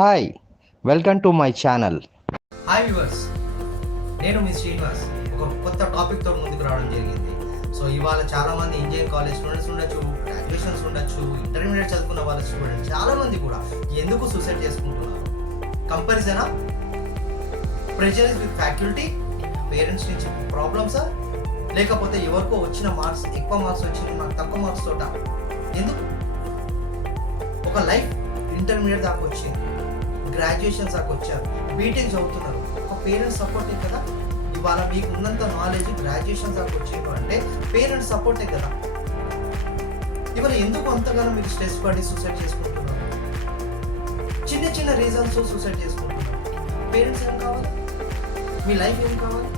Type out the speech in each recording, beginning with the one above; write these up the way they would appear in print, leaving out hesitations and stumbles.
Hi welcome to my channel. Hi viewers, నేను మీ శ్రీనివాస్ ఒక కొత్త టాపిక్తో ముందుకు రావడం జరిగింది. సో ఇవాళ చాలామంది ఇంజనీరింగ్ కాలేజ్ స్టూడెంట్స్ ఉండొచ్చు, గ్రాడ్యుయేషన్స్ ఉండొచ్చు, ఇంటర్మీడియట్ చదువుకున్న వాళ్ళ స్టూడెంట్స్ చాలామంది కూడా ఎందుకు సూసైడ్ చేసుకుంటున్నారు? కంపారిజనా, ప్రెషర్ విత్ ఫ్యాకల్టీ, పేరెంట్స్ నుంచి ప్రాబ్లమ్సా, లేకపోతే ఎవరికో వచ్చిన మార్క్స్ ఎక్కువ మార్క్స్ వచ్చిన నాకు తక్కువ మార్క్స్ తోట? ఎందుకు? ఒక లైఫ్ ఇంటర్మీడియట్ దాకా వచ్చింది, గ్రాడ్యుయేషన్స్ దాకా వచ్చారు, బీటెక్ చదువుతున్నారు, ఒక పేరెంట్స్ సపోర్టే కదా. ఇవాళ మీకు ఉన్నంత నాలెడ్జ్ గ్రాడ్యుయేషన్ దాకా వచ్చింది అంటే పేరెంట్స్ సపోర్టే కదా. ఇవాళ ఎందుకు అంతగానో మీరు స్ట్రెస్ పడి సూసైడ్ చేసుకుంటున్నారు? చిన్న చిన్న రీజన్స్ సూసైడ్ చేసుకుంటున్నారు. పేరెంట్స్ ఏం కావాలి? మీ లైఫ్ ఏం కావాలి?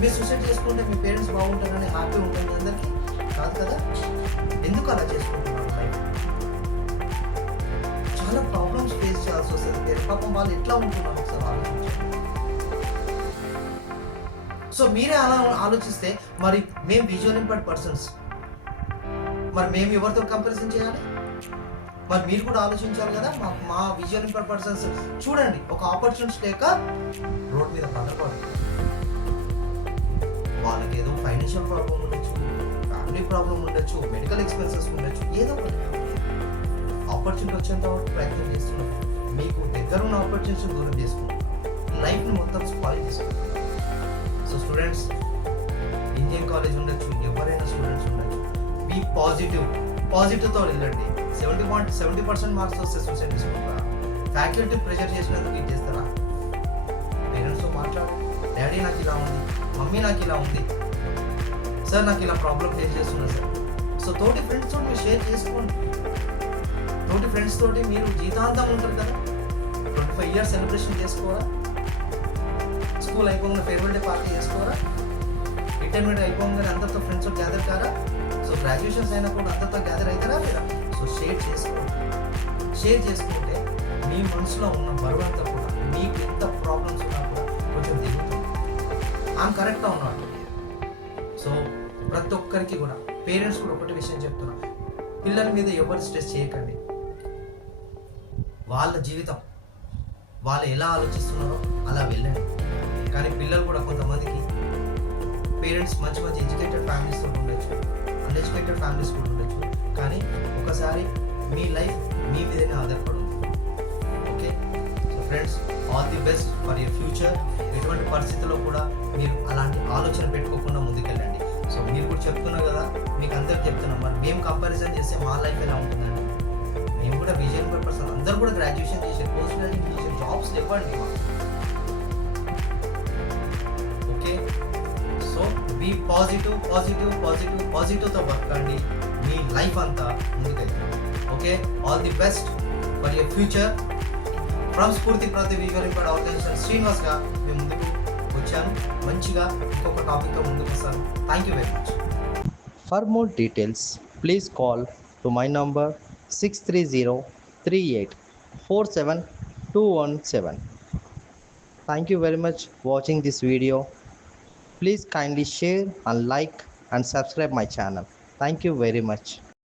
మీరు సూసైడ్ చేసుకుంటే మీ పేరెంట్స్ బాగుంటారని హ్యాపీ ఉంటుంది అందరికీ కాదు కదా. ఎందుకు అలా చేసుకుంటున్నారు? లైఫ్ చాలా ప్రాబ్లమ్స్ ఫేస్ చేయాల్సి వస్తుంది. పేరు పాపం వాళ్ళు ఎట్లా ఉంటున్నారు ఒకసారి ఆలోచించండి. సో మీరే అలా ఆలోచిస్తే మరి మేము విజువల్ ఇంపైర్డ్ పర్సన్స్, మరి మేము ఎవరితో కంపారిజన్ చేయాలి? మరి మీరు కూడా ఆలోచించాలి కదా. మా విజువల్ ఇంపైర్డ్ పర్సన్స్ చూడండి, ఒక ఆపర్చునిటీ లేక రోడ్ మీద పడకూడదు. వాళ్ళకి ఏదో ఫైనాన్షియల్ ప్రాబ్లం ఉండొచ్చు, ఫ్యామిలీ ప్రాబ్లం ఉండొచ్చు, మెడికల్ ఎక్స్పెన్సెస్ ఉండొచ్చు, ఏదో ఒకటి ఆపర్చునిటీ వచ్చేంత వరకు ప్రయత్నం చేస్తున్నారు. మీకు దగ్గర ఉన్న ఆపర్చునిటీ దూరం చేసుకుంటున్నారు, లైఫ్ని మొత్తం స్పాయిల్ చేసుకుంటున్నారు. సో స్టూడెంట్స్, ఇంజనీరింగ్ కాలేజ్ ఉండొచ్చు, ఎవరైనా స్టూడెంట్స్ ఉండొచ్చు, బీ పాజిటివ్తో వెళ్ళండి. 70% మార్క్స్ వస్తే సూసైడ్ చేసుకుంటారా? ఫ్యాకల్టీ ప్రెషర్ చేసినందుకు ఇది చేస్తారా? పేరెంట్స్తో మాట్లాడు, డాడీ నాకు ఇలా ఉంది, మమ్మీ నాకు ఇలా ఉంది, సార్ నాకు ఇలా ప్రాబ్లం ఫేస్ చేస్తున్నా సార్. సో తోటి ఫ్రెండ్స్ తోటి మీరు షేర్ చేసుకోండి. తోటి ఫ్రెండ్స్ తోటి మీరు జీవితాంతం ఉంటారు కదా. 25 years సెలబ్రేషన్ చేసుకోరా? స్కూల్ అయిపోగానే ఫేర్వెల్ డే పార్టీ చేసుకోరా? ఇంటర్మీడియట్ అయిపోగానే అందరితో ఫ్రెండ్స్తో గ్యాదర్ కారా? సో గ్రాడ్యుయేషన్స్ అయినా కూడా అందరితో గ్యాదర్ అవుతారా లేదా? సో షేర్ చేసుకోండి. షేర్ చేసుకుంటే మీ మనసులో ఉన్న బరువు అంతా కూడా, మీకు ఎంత ప్రాబ్లమ్స్ ఉన్నా కూడా కొంచెం దిగుతుంది. ఆమె కరెక్ట్గా ఉన్నాడు. సో ప్రతి ఒక్కరికి కూడా, పేరెంట్స్ కూడా ఒకటి విషయం చెప్తున్నా, పిల్లల మీద ఎవరు స్ట్రెస్ చేయకండి. వాళ్ళ జీవితం, వాళ్ళు ఎలా ఆలోచిస్తున్నారో అలా వెళ్ళండి. కానీ పిల్లలు కూడా కొంతమందికి పేరెంట్స్ మంచి ఎడ్యుకేటెడ్ ఫ్యామిలీస్తో ఉండొచ్చు, అన్ఎడ్యుకేటెడ్ ఫ్యామిలీస్ కూడా ఉండొచ్చు. కానీ ఒకసారి మీ లైఫ్ మీ మీదనే ఆధారపడి ఉంది. Okay, so friends, all the best for your future. ఎటువంటి పరిస్థితుల్లో కూడా మీరు అలాంటి ఆలోచన పెట్టుకోకుండా ముందుకెళ్ళండి. సో మీరు కూడా చెప్తున్నారు కదా, మీకు అందరికి చెప్తున్నాం, మరి మేము కంపారిజన్ చేస్తే మా లైఫ్ ఎలా ఉంటుందండి? మేము కూడా విజన్ పర్పర్సన్, అందరూ కూడా గ్రాడ్యుయేషన్ చేసారు, పోస్ట్ గ్రాడ్యుయేషన్ చేసారు, జాబ్స్ ఇవ్వండి. ఓకే, సో బీ పాజిటివ్తో వర్క్ అండి. మీ లైఫ్ అంతా ముందుకెళ్తుంది. Okay, all the best for your future. From స్ఫూర్తి ప్రతి విజువల్ ఇంపైర్డ్ ఆర్గనైజేషన్ శ్రీనివాస్గా మేము ముందుకు వచ్చాను. మంచిగా ఇంకొక టాపిక్తో ముందుకు వస్తాను. Thank you very much. For more details please call to my number 6303847 217. Thank you very much watching this video. Please kindly share and like and subscribe my channel. Thank you very much.